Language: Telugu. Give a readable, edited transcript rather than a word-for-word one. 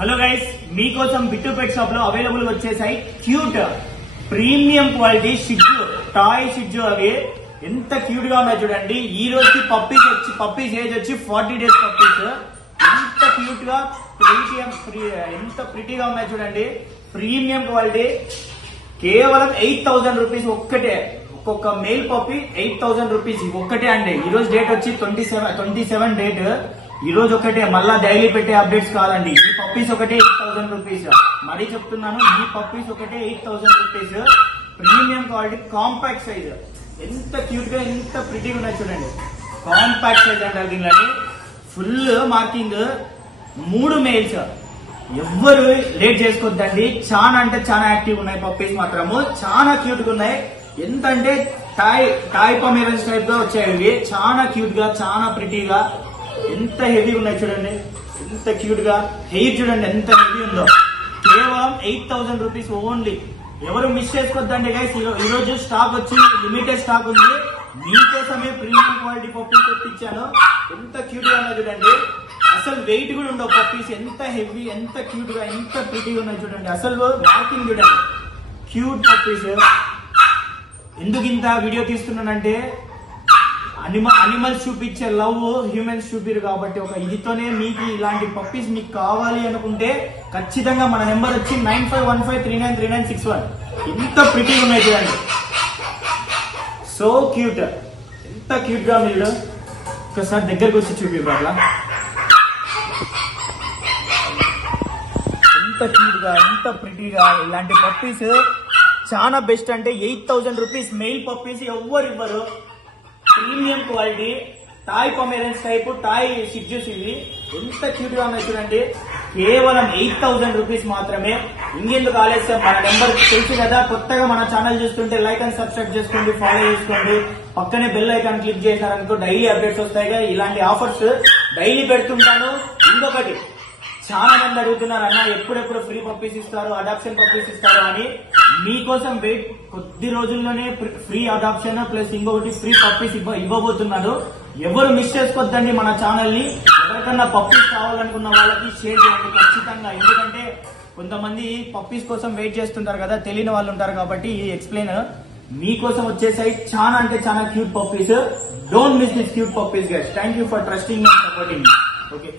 హలో గైస్, మీకోసం బిట్టు పెట్ షాప్ లో అవైలబుల్ వచ్చేసాయి cute premium quality Shih Tzu toy Shih Tzu. అవి ఎంత క్యూట్ గా ఉన్నాయి చూడండి. ఈ రోజుకి పప్పీస్ ఏజ్ వచ్చి 40 days పప్పీస్. ఎంత క్యూట్ గా ఎంత ప్రిటీగా ఉన్నాయి చూడండి. Premium quality. కేవలం 8,000 రూపీస్ ఒక్కటే. ఒక్కొక్క మేల్ పప్పీ 8,000 రూపీస్ ఒక్కటే అండి. ఈ రోజు డేట్ వచ్చి 27 డేట్. ఈ రోజు ఒకటే, మళ్ళా డైలీ పెట్టే అప్డేట్స్ కాదండి. ఈ పప్పీస్ ఒకటే 8,000 రూపీస్. మరీ చెప్తున్నాను, ఈ పప్పీస్ ఒకటే 8,000 rupees. Premium quality, compact size. ఎంత క్యూట్ గా ఎంత ప్రిటీగా ఉన్నాయి చూడండి. కాంపాక్ట్ సైజ్ అంటారు దీనిని. Full marking. 3 మేల్స్. ఎవ్వరు లేట్ చేసుకోవద్దండి. చాలా అంటే చాలా యాక్టివ్ ఉన్నాయి పప్పీస్. మాత్రము చాలా క్యూట్ గా ఉన్నాయి. ఎంత అంటే టాయ్ పమేరియన్స్ టైప్ గా వచ్చాయి ఇవి. చాలా క్యూట్ గా, చాలా ప్రిటీగా, ఎంత హెవీ ఉన్నాయి చూడండి. ఎంత క్యూట్ గా. హెయిర్ చూడండి ఎంత హెవీ ఉందో. కేవలం 8,000 రూపీస్ ఓన్లీ. ఎవరు మిస్ చేసుకోవద్దండి గైస్. ఈ రోజు స్టాక్ వచ్చి లిమిటెడ్ స్టాక్ ఉంది. మీకోసమే ప్రీమియం క్వాలిటీ పప్పీస్ తెప్పించాను. ఎంత క్యూట్ గా ఉన్నాయి చూడండి. అసలు వెయిట్ కూడా ఉండవు పప్పీస్. ఎంత హెవీ, ఎంత క్యూట్ గా, ఎంత ప్రిటీగా ఉన్నాయి చూడండి. అసలు మార్కింగ్ చూడండి. Cute puppies. ఎందుకు ఇంత వీడియో తీస్తున్నానంటే అనిమల్స్ చూపించే లవ్ హ్యూమన్స్ చూపిరు కాబట్టి ఒక ఇదితోనే మీకు ఇలాంటి పప్పీస్ మీకు కావాలి అనుకుంటే ఖచ్చితంగా మన నెంబర్ వచ్చి 9515393961. ఎంత ప్రిటీగా ఉన్నాయి చూడండి. So cute. ఎంత క్యూట్ గా మీరు ఒకసారి దగ్గరకు వచ్చి చూపిరు అట్లా. ఎంత క్యూట్ గా, ఎంత ప్రిటీగా. ఇలాంటి పప్పీస్ చాలా బెస్ట్. అంటే 8,000 రూపీస్ మెయిల్ పప్పీస్ ఎవ్వరు ఇవ్వరు. Premium quality toy pomeranians type toy shih tzus ఇవి. ఎంత క్యూట్ గా ఉన్నాయి చూడండి. కేవలం 8,000 రూపీస్ మాత్రమే. ఇంకెందుకు ఆలస్యం, మన నెంబర్ తెలుసు కదా. కొత్తగా మన ఛానల్ చూస్తుంటే లైక్ అండ్ సబ్స్క్రైబ్ చేసుకోండి, ఫాలో చేసుకోండి. పక్కనే బెల్ ఐకాన్ క్లిక్ చేశారనుకో డైలీ అప్డేట్స్ వస్తాయి. ఇలాంటి ఆఫర్స్ డైలీ పెడుతుంటాను. ఇంకొకటి, చాలా మంది అడుగుతున్నారు అన్న ఎప్పుడెప్పుడు ఫ్రీ పప్పీస్ ఇస్తారు, అడాప్షన్ పప్పీస్ ఇస్తారు అని. మీకోసం వెయిట్. కొద్ది రోజుల్లోనే ఫ్రీ అడాప్షన్ ప్లస్ ఇంకొకటి ఫ్రీ పప్పీస్ ఇవ్వబోతున్నారు. ఎవరు మిస్ చేసుకోవద్దండి మన ఛానల్ ని. ఎవరికన్నా పప్పీస్ కావాలనుకున్న వాళ్ళకి షేర్ చేయండి ఖచ్చితంగా. ఎందుకంటే కొంతమంది పప్పీస్ కోసం వెయిట్ చేస్తుంటారు కదా, తెలియని వాళ్ళు ఉంటారు కాబట్టి ఈ ఎక్స్ప్లెయిన్ మీకోసం వచ్చేసాయి. చాలా అంటే చాలా cute puppies. Don't miss this cute puppies guys. Thank you for trusting and supporting. Okay.